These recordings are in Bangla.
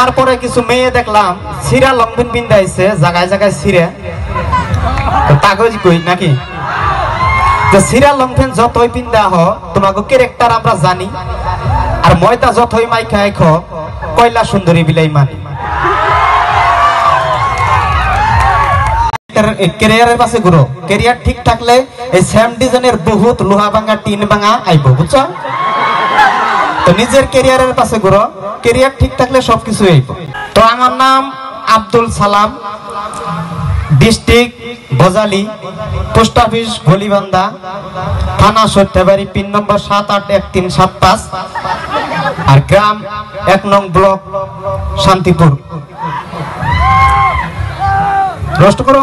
তারপরে কিছু মেয়ে দেখলাম সিরা লঙ্ঘন পিন্দাইছে জায়গায় জায়গায় সিরে কাগজ কই নাকি সিরা লঙ্ঘন যতই পিন্দা হ তোমাকে ক্যারেক্টার আমরা জানি আর ময়দা যতই মাই খাই খ কয়লা সুন্দরী বিলাই মানি ক্যারিয়ারের পাশে ঘুরো ক্যারিয়ার ঠিক থাকলে এই সেম ডিজাইনের বহুত লোহা ভাঙা টিন ভাঙা আইব বুঝছো তো নিজের ক্যারিয়ারের পাশে ঘুরো ক্যারিয়ার ঠিক থাকলে সবকিছু আইব তো আমার নাম Abdul Salam district Bajali post office গলিবান্ধা থানা সত্যবাড়ি পিন নম্বর 781375 আর গ্রাম 1 নং ব্লক শান্তিপুর রোস্ট করো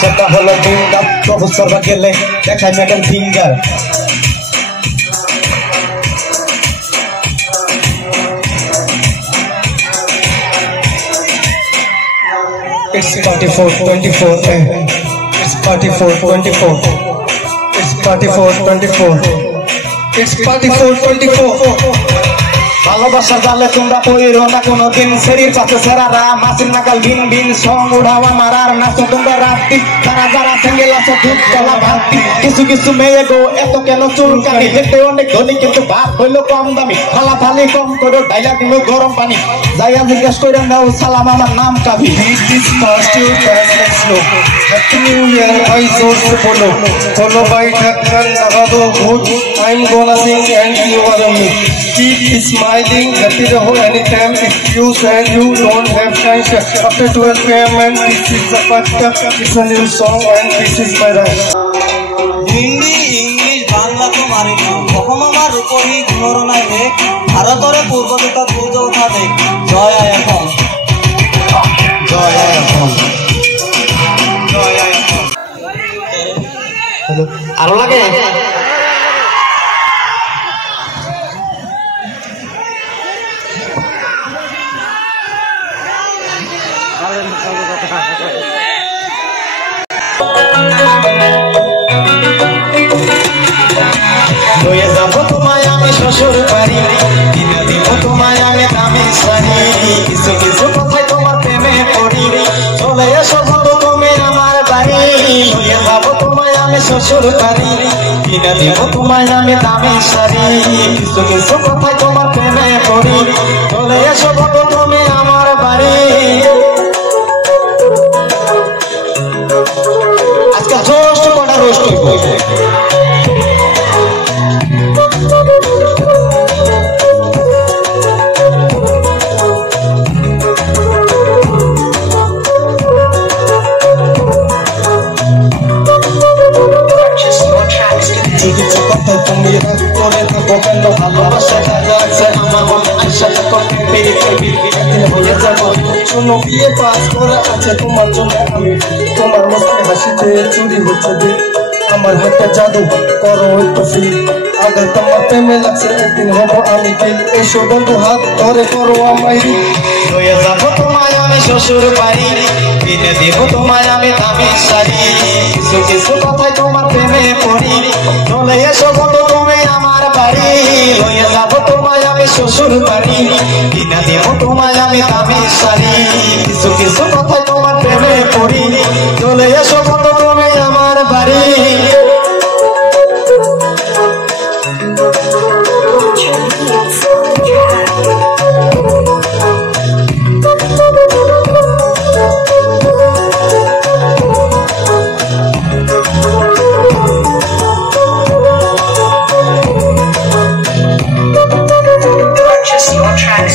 সেটা হলো ফিঙ্গার প্রফেসর বা গেলে দেখাই medal finger It's 44-24. It's 44-24. It's 44-24. It's 44-24. ভালোবাসার জালে তোমরা পড়িরো না কোনোদিন শরীর কাছে সেরারা মাসির নাকাল ভিন ভিন সং উড়াওয়া মারার নাচো তোমরা রাত্রি তারা যারা সিঙ্গেল আছো দুধ গলা ভাতি কিছু কিছু মেয়ে গো এত কেন চুলকানি হেঁটে অনেক ধনী কিন্তু ভাত হইলো কম দামি খালা থালি কম করে ডাইলা দিল গরম পানি যাইয়া জিজ্ঞেস করে নাও সালাম আমার নাম কাবি হ্যাপি নিউ ইয়ার ভাই জোর সে বলো কোনো ভাই ঢাকার লাগাবো ভূত I'm gonna sing and you are me keep smiling happy raho anytime if you say you don't have time after 12 p.m. and this is the first it's a new song and this is my rhyme Hindi English Bangla তো মারি কখন আমার উপরই ঘুমরো নাই দেখ ভারতরে পূর্ব দিকা সূর্য ওঠা দেখ জয় আয় এখন জয় আয় এখন জয় আয় এখন আরো লাগে লয়ে যাব তোমায় আমি শ্বশুর বাড়ি কিনে দিব তোমায় আমি দামি শাড়ি কিছু কিছু কথায় তোমার প্রেমে পড়ি চলে এসো বন্ধু তুমি আমার বাড়ি লয়ে যাব তোমায় আমি শ্বশুর বাড়ি কিনে দিব তোমায় আমি দামি শাড়ি কিছু কিছু কথায় তোমার প্রেমে পড়ি চলে এসো বন্ধু তুমি আমার বাড়ি আজকে জোস্ট কটা রোস্ট হইব তুমি করে থাকো কেন ভালোবাসা আছে আমার মনে আশা থাকো পেরে একদিন হয়ে যাবো শোনো বিয়ে পাস করা আছে তোমার জন্য আমি তোমার মতো হাসিতে চুরি হচ্ছে দিন আমার হাতে জাদু করো একটু ফিল আগে তোমার প্রেমে লাগছে একদিন হবো আমি দিল এসো বন্ধু হাত ধরে করো আমায় হয়ে যাবো তোমায় আমি শ্বশুর বাড়ি কিনে দিব তোমায় আমি দামি শাড়ি কিছু কিছু কথায় তোমার প্রেমে পড়ি চলে এসো বন্ধু তুমি আমার বাড়ি হয়ে যাবো তোমায় আমি শ্বশুর বাড়ি কিনে দিব তোমায় আমি দামি শাড়ি কিছু কিছু কথায় তোমার প্রেমে পড়ি চলে এসো বন্ধু তুমি আমার বাড়ি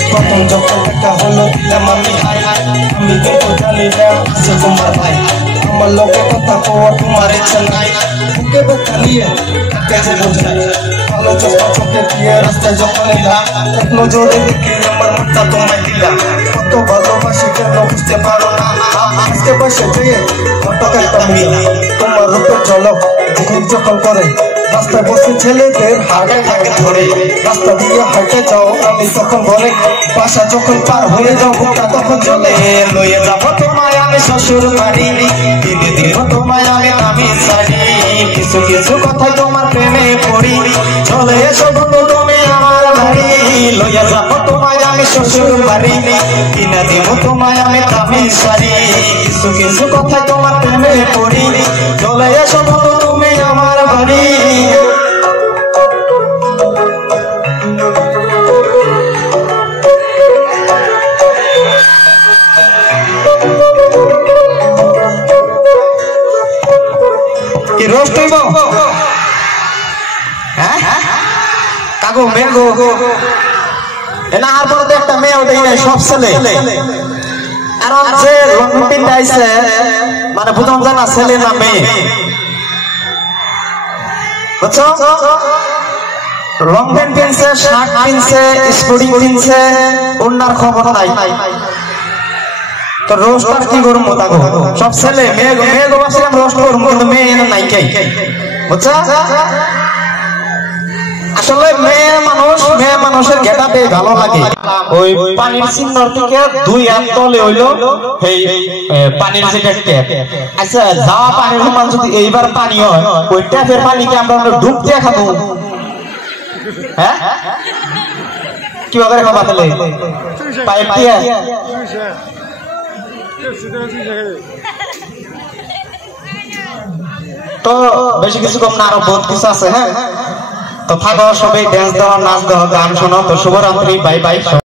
প্রথম যখন দেখা হলো দিলাম আমি হাই আমি কিন্তু জানি না আছে তোমার ভাই আমার লোকে কথা কওয়া তোমার ইচ্ছা নাই বুকে বুকে নিয়ে কাছে বোঝাই ভালো চোখে চোখে দিয়ে রাস্তায় যখন এলাম এক নজরে দেখে আমার মনটা তোমায় দিলাম কত ভালোবাসি কেন বুঝতে পারো না আজকে বসে যেয়ে ফটক একটা মিলা তোমার রূপের ঝলক যখন করে রাস্তায় বসে ছেলেদের হাটে থাকে ধরে রাস্তা দিয়ে হাঁটে যাও আমি তখন ঘরে বাসা যখন পার হয়ে যাও বুকটা তখন চলে লয়ে যাবো তোমায় আমি শ্বশুর বাড়ি কিনে দিব তোমায় আমি দামি শাড়ি কিছু কিছু কথায় তোমার প্রেমে পড়ি চলে এসো বন্ধু তুমি আমার বাড়ি লইয়া যাব তোমায় আমি শ্বশুর বাড়ি কিনা দিব তোমায় আমি দামি শাড়ি কিছু কিছু কথায় তোমার প্রেমে পড়ি চলে এসো বন্ধু তুমি আমার বাড়ি কি রোস্ট হইব হ্যাঁ কাকু মেঘো এনা আর পরে তো একটা মেয়ে ওঠে নাই সব ছেলে আর যে রঙিন আইছে মানে বুঝাম জানা ছেলে না মেয়ে বুঝছো লং প্যান্ট কিনছে শার্ট কিনছে স্পোর্টিং কিনছে ওনার খবর নাই তো রোস্ট আর কি করবো তাকে সব ছেলে মেয়ে মেয়ে বাসলাম রোস্ট করবো কিন্তু মেয়ে এনে নাই কে বুঝছো আসলে মেয়ে মানুষের গেটাপে ভালো লাগে ওই পানির চিহ্নর থেকে 2 হাত তলে হইলো এই পানির যেটা ট্যাপ আচ্ছা যাওয়া পানির সমান যদি এইবার পানি হয় ওই ট্যাপের পানিকে আমরা ডুব দিয়ে খাবো হ্যাঁ কিভাবে খাবো তাহলে পাইপ দিয়ে তো বেশি কিছু কম না আরো বহুত কিছু আছে হ্যাঁ তো থাকো সবাই ড্যান্স দাও নাচ দাও গান শোনো তো শুভরাত্রি বাই বাই।